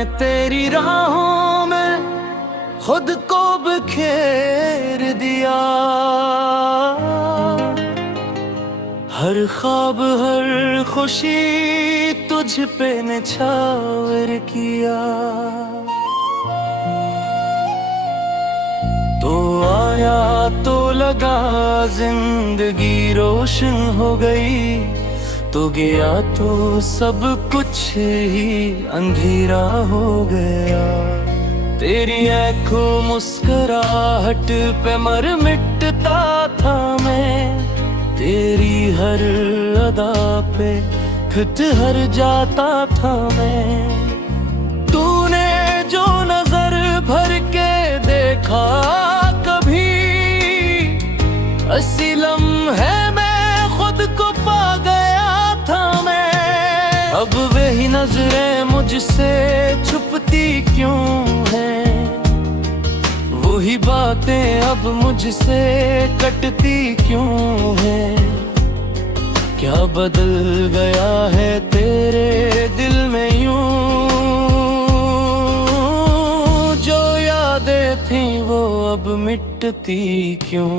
मैंने तेरी राहों में खुद को बिखेर दिया। हर ख्वाब हर खुशी तुझ पे निछावर किया। तो आया तो लगा जिंदगी रोशन हो गई, तो गया तो सब कुछ ही अंधेरा हो गया। तेरी आँखों मुस्कुराहट पे मर मिटता था मैं, तेरी हर अदा पे ठिठर जाता था मैं। तूने जो नजर भर के देखा कभी, ऐसी लम्हे में खुद को पा गया था मैं। अब वही नजरें मुझसे छुपती क्यों हैं, वही बातें अब मुझसे कटती क्यों हैं। क्या बदल गया है तेरे दिल में यूं, जो यादें थी वो अब मिटती क्यों।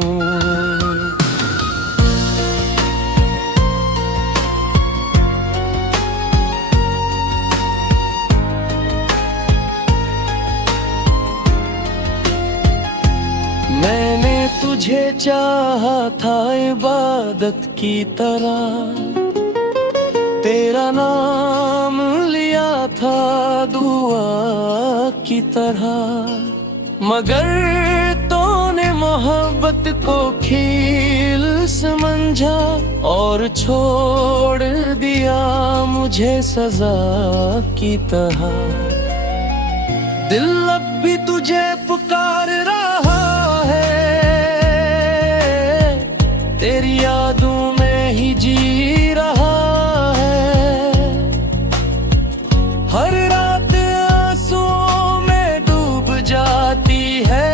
मैंने तुझे चाहा था इबादत की तरह, तेरा नाम लिया था दुआ की तरह, मगर तूने मोहब्बत को खेल समझा और छोड़ दिया मुझे सजा की तरह। दिल अब भी तुझे पुकार रहा है, तेरी यादों में ही जी रहा है। हर रात आंसुओं में डूब जाती है,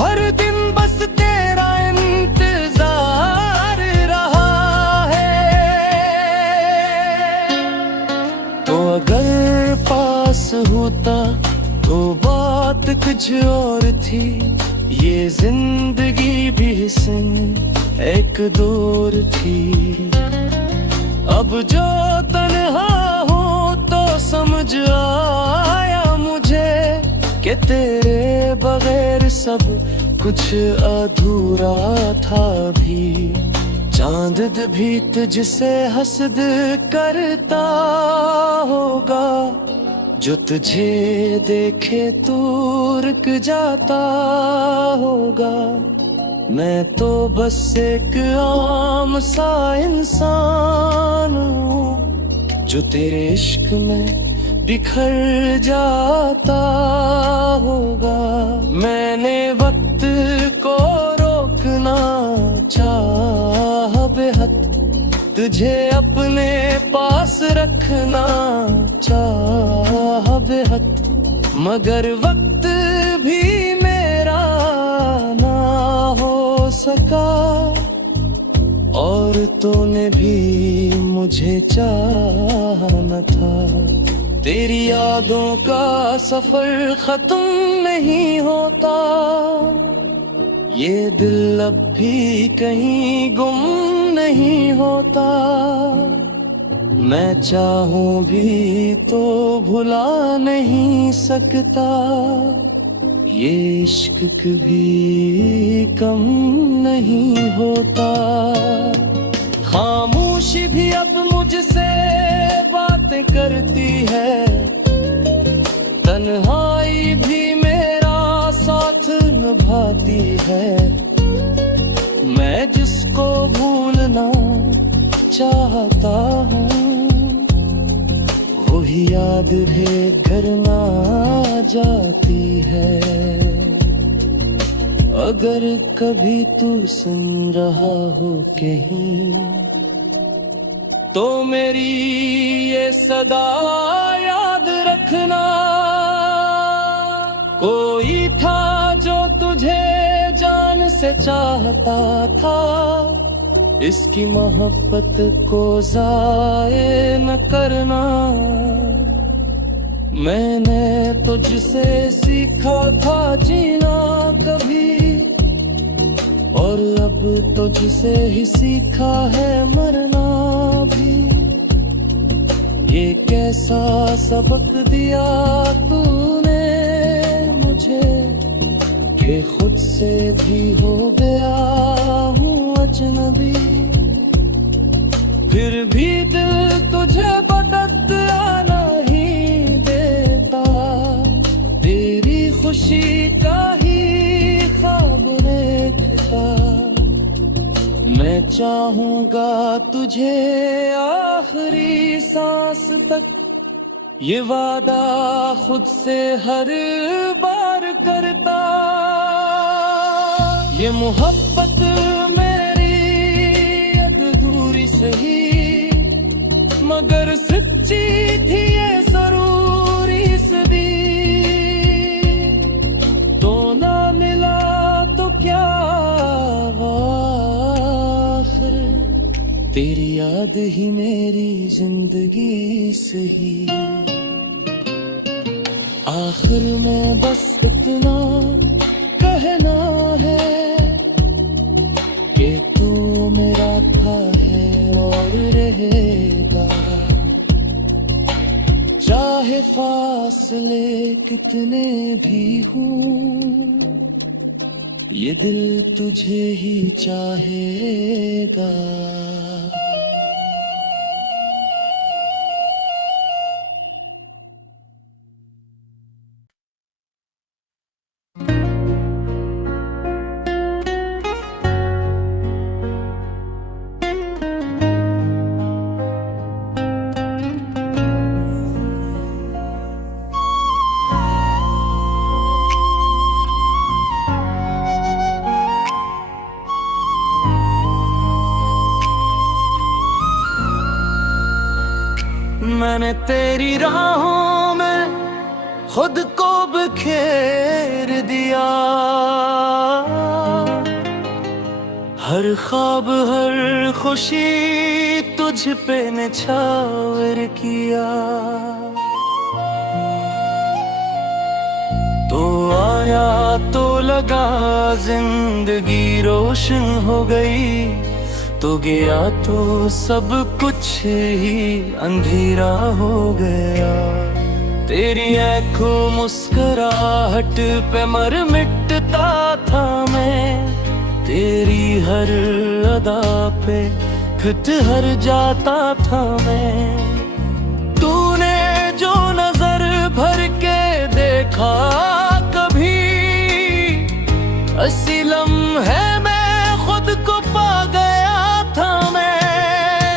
हर दिन बस तेरा इंतजार रहा है। तो अगर पास होता तो बात कुछ और थी, ये जिंदगी भी हिस्से एक दौर थी। अब जो तन्हा हो तो समझ आया मुझे कि तेरे बगैर सब कुछ अधूरा था भी। चांद भी तुझसे हसद करता होगा, जो तुझे देखे तो रुक जाता होगा। मैं तो बस एक आम सा इंसान हूँ, जो तेरे इश्क में बिखर जाता होगा। मैंने वक्त को रोकना चाहा बेहद, तुझे अपने पास रखना चाहा बेहद, मगर वक्त भी मेरा ना हो सका। और तूने भी मुझे चाहा न था। तेरी यादों का सफर खत्म नहीं होता, ये दिल अब भी कहीं गुम नहीं होता। मैं चाहूं भी तो भुला नहीं सकता, ये इश्क कभी कम नहीं होता। खामोशी भी अब मुझसे बातें करती है, तन्हाई भी मेरा साथ निभाती है। मैं जिसको भूलना चाहता हूँ, वही याद है घर ना जाती है। अगर कभी तू सुन रहा हो कहीं, तो मेरी ये सदा याद रखना। कोई था जो तुझे जान से चाहता था, इसकी मोहब्बत को ज़ाये न करना। मैंने तुझसे सीखा था जीना कभी, और अब तुझसे ही सीखा है मरना भी। ये कैसा सबक दिया तूने मुझे, कि खुद से भी हो गया हूँ अजनबी। फिर भी दिल तुझे बदला नहीं देता, तेरी खुशी का ही ख्वाब देखता। मैं चाहूंगा तुझे आखिरी सांस तक, ये वादा खुद से हर बार करता। ये मोहब्बत मेरी अधूरी सही, मगर सच्ची थी ये जरूरी सदी। तो ना मिला तो क्या आखिर, तेरी याद ही मेरी जिंदगी सही। आखिर में बस इतना कहना है, कि तू मेरा था है और रहेगा। चाहे फासले कितने भी हों, ये दिल तुझे ही चाहेगा। मैंने तेरी राहों में खुद को बिखेर दिया, हर ख्वाब हर खुशी तुझ पे निछावर किया। तो आया तो लगा जिंदगी रोशन हो गई, तो गया तो सब कुछ ही अंधेरा हो गया। तेरी आँखों मुस्कुराहट पे मर मिटता था मैं, तेरी हर अदा पे ठिठर जाता था मैं। तूने जो नजर भर के देखा कभी, ऐसी लम्हे में खुद को पा गया था मैं।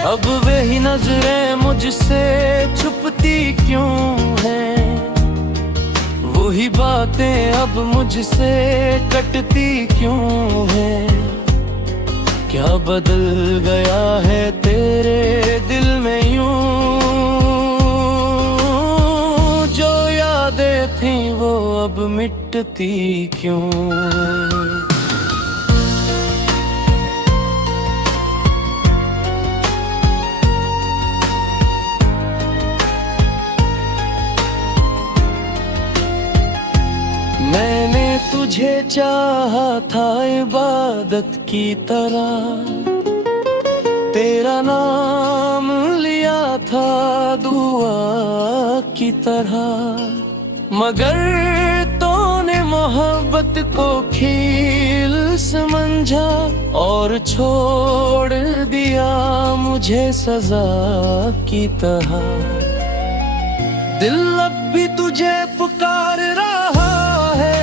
अब वही नजरें मुझसे छुपती क्यों हैं, वही बातें अब मुझसे कटती क्यों हैं। क्या बदल गया है तेरे दिल में यूं, जो यादें थी वो अब मिटती क्यों। मैंने तुझे चाहा था इबादत की तरह, तेरा नाम लिया था दुआ की तरह। मगर तूने मोहब्बत को खेल समझा, और छोड़ दिया मुझे सजा की तरह। दिल अब भी तुझे पुकार रहा है,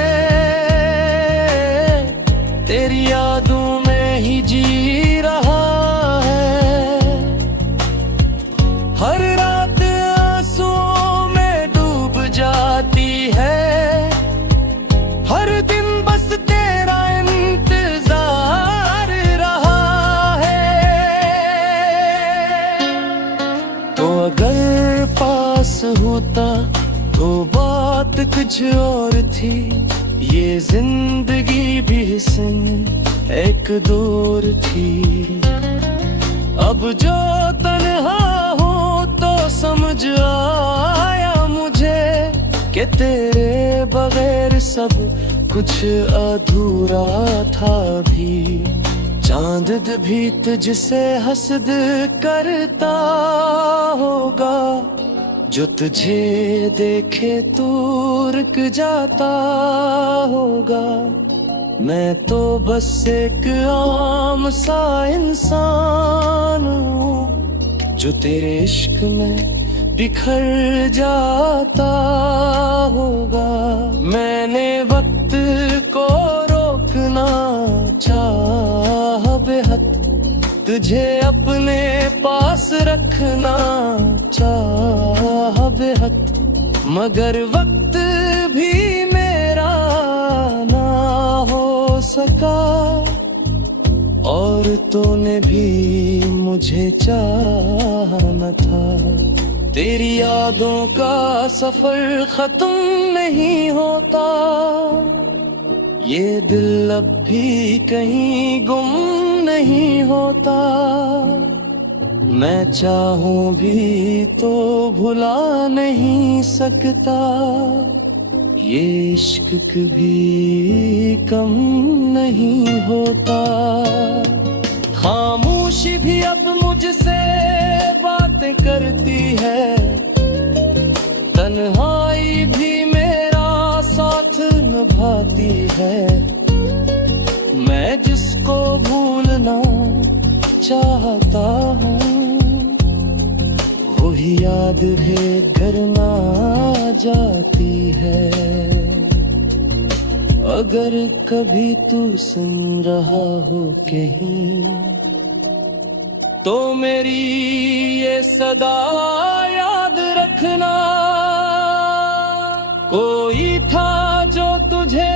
तेरी यादों में ही जी रहा है। हर रात आंसुओं में डूब जाती है, हर दिन बस तेरा इंतजार रहा है। तो अगर पास होता तो बात कुछ और थी, ये जिंदगी भी हुस्न एक दौर थी। अब जो तन्हा हो तो समझ आया मुझे, कि तेरे बगैर सब कुछ अधूरा था भी। चांद भी तुझसे हसद करता होगा, जो तुझे देखे तू रुक जाता होगा। मैं तो बस एक आम सा इंसान हूँ, जो तेरे इश्क में बिखर जाता होगा। मैंने वक्त को रोकना चाहा बेहद, तुझे अपने पास रखना चाहा बेहद, मगर वक्त भी मेरा ना हो सका। और तूने भी मुझे चाहा न था। तेरी यादों का सफर खत्म नहीं होता, ये दिल अब भी कहीं गुम नहीं होता। मैं चाहूं भी तो भुला नहीं सकता, ये इश्क कभी कम नहीं होता। खामोशी भी अब मुझसे बातें करती है, तन्हाई भी मेरा साथ निभाती है। मैं जिसको भूलना चाहता हूँ, वही याद है घर ना जाती है। अगर कभी तू सुन रहा हो कहीं, तो मेरी ये सदा याद रखना। कोई था जो तुझे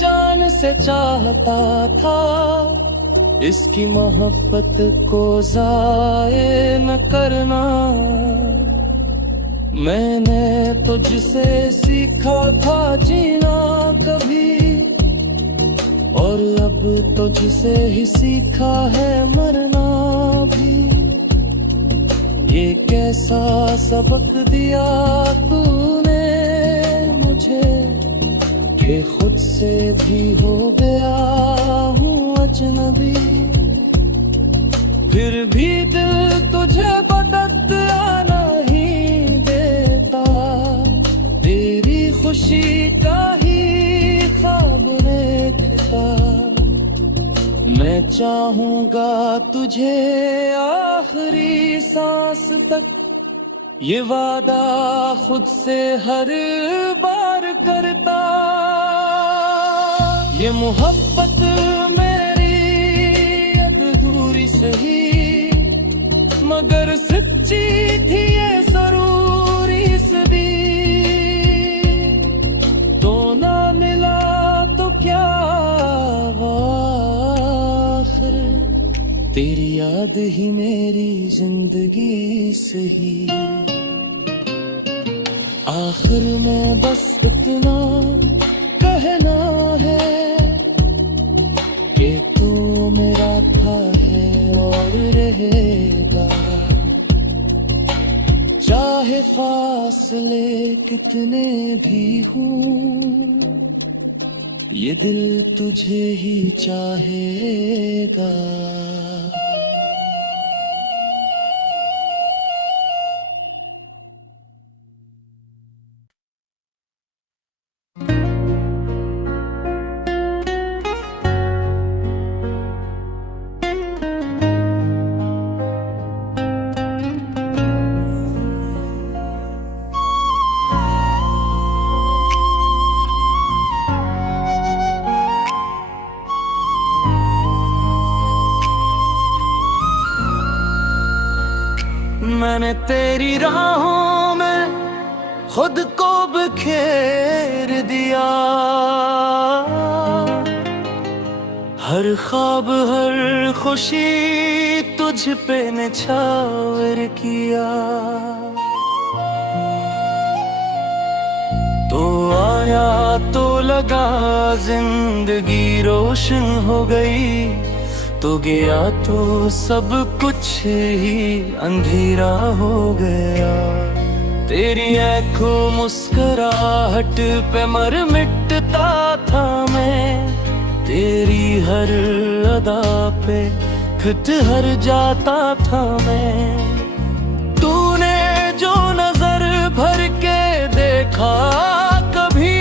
जान से चाहता था, इसकी मोहब्बत को ज़ाये न करना। मैंने तुझसे सीखा था जीना कभी, और अब तुझसे ही सीखा है मरना भी। ये कैसा सबक दिया तूने मुझे, कि खुद से भी हो गया हूँ अजनबी। फिर भी दिल तुझे बदला नहीं देता, तेरी खुशी का ही ख्वाब देखता। मैं चाहूंगा तुझे आखिरी सांस तक, ये वादा खुद से हर बार करता। ये मोहब्बत मेरी अधूरी सही, मगर सच्ची थी ये जरूरी सदी। तो ना मिला तो क्या आखिर, तेरी याद ही मेरी जिंदगी सही। आखिर में बस इतना कहना है, कि तू मेरा था है और रहेगा। चाहे फासले कितने भी हों, ये दिल तुझे ही चाहेगा। मैंने तेरी राहों में खुद को बिखेर दिया, हर ख्वाब हर खुशी तुझ पे निछावर किया। तो आया तो लगा जिंदगी रोशन हो गई, तो गया तो सब कुछ ही अंधेरा हो गया। तेरी आँखों मुस्कुराहट पे मर मिटता था मैं, तेरी हर अदा पे घुट हर जाता था मैं। तूने जो नजर भर के देखा कभी,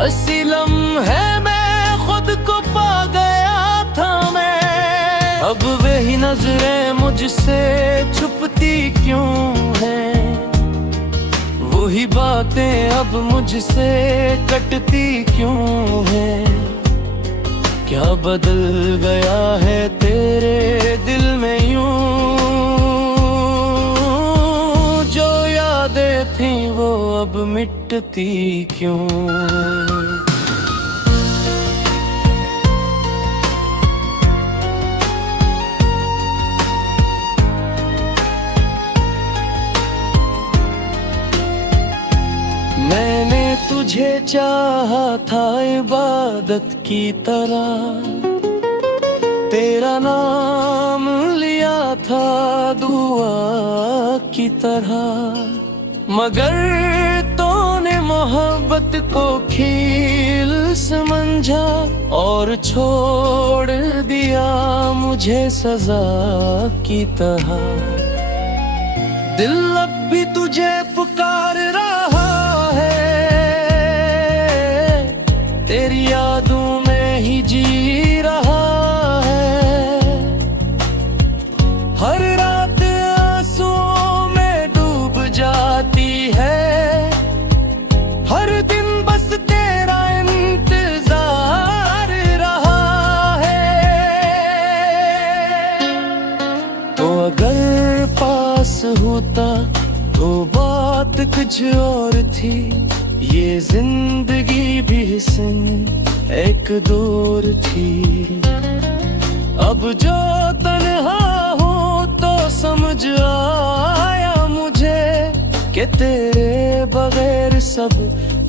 अस्सी लम्हे में खुद को पा गया था मैं। अब वही नजरें मुझसे छुपती क्यों हैं, वही बातें अब मुझसे कटती क्यों हैं। क्या बदल गया है तेरे दिल में यूं, जो यादें थी वो अब मिटती क्यों। मैंने तुझे चाहा था इबादत की तरह, तेरा नाम लिया था दुआ की तरह। मगर तूने मोहब्बत को खेल समझा और छोड़ दिया मुझे सजा की तरह। दिल अब भी तुझे पुकार रहा है, तेरी यादों में ही जी रहा है। हर रात आंसुओं में डूब जाती है, हर दिन बस तेरा इंतजार रहा है। तो अगर पास होता तो बात कुछ और थी, ये जिंदगी भी हुस्न एक दौर थी। अब जो तन्हा हूँ तो समझ आया मुझे कि तेरे बगैर सब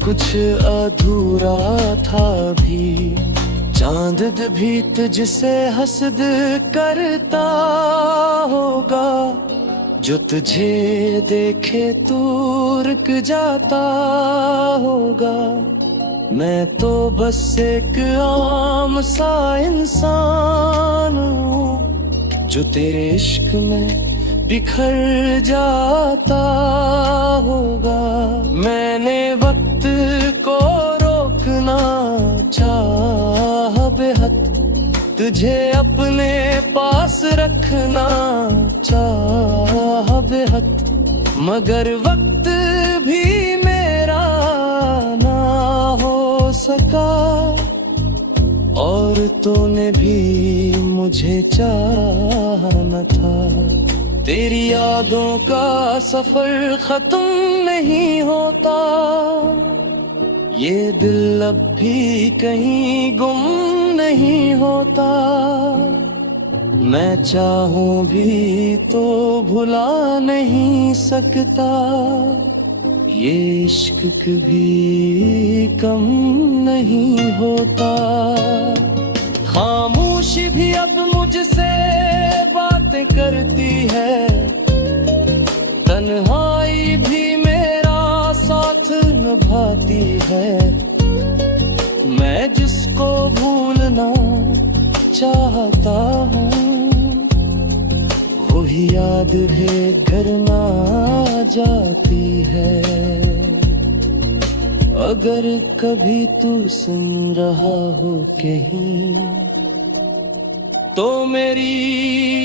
कुछ अधूरा था भी। चांद भी तुझसे हसद करता होगा, जो तुझे देखे तू रुक जाता होगा। मैं तो बस एक आम सा इंसान हूँ, जो तेरे इश्क में बिखर जाता होगा। मैंने वक्त को रोकना चाहा बेहद, तुझे अपने पास रखना चाहा बेहद। मगर वक्त भी मेरा ना हो सका, और तूने भी मुझे चाहा न था। तेरी यादों का सफर खत्म नहीं होता, ये दिल अब भी कहीं गुम नहीं होता। मैं चाहूं भी तो भुला नहीं सकता, ये इश्क कभी कम नहीं होता। खामोशी भी अब मुझसे बातें करती है, तन्हाई भी मेरा साथ निभाती है। मैं जिसको भूलना चाहता हूँ, वही याद है घर ना जाती है। अगर कभी तू सुन रहा हो कहीं, तो मेरी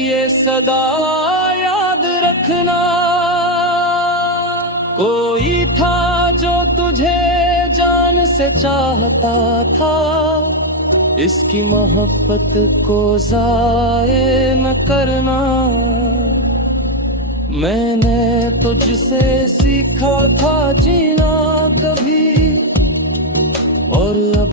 ये सदा याद रखना। कोई था जो तुझे जान से चाहता था, इसकी मोहब्बत को ज़ाये न करना। मैंने तुझसे सीखा था जीना कभी, और अब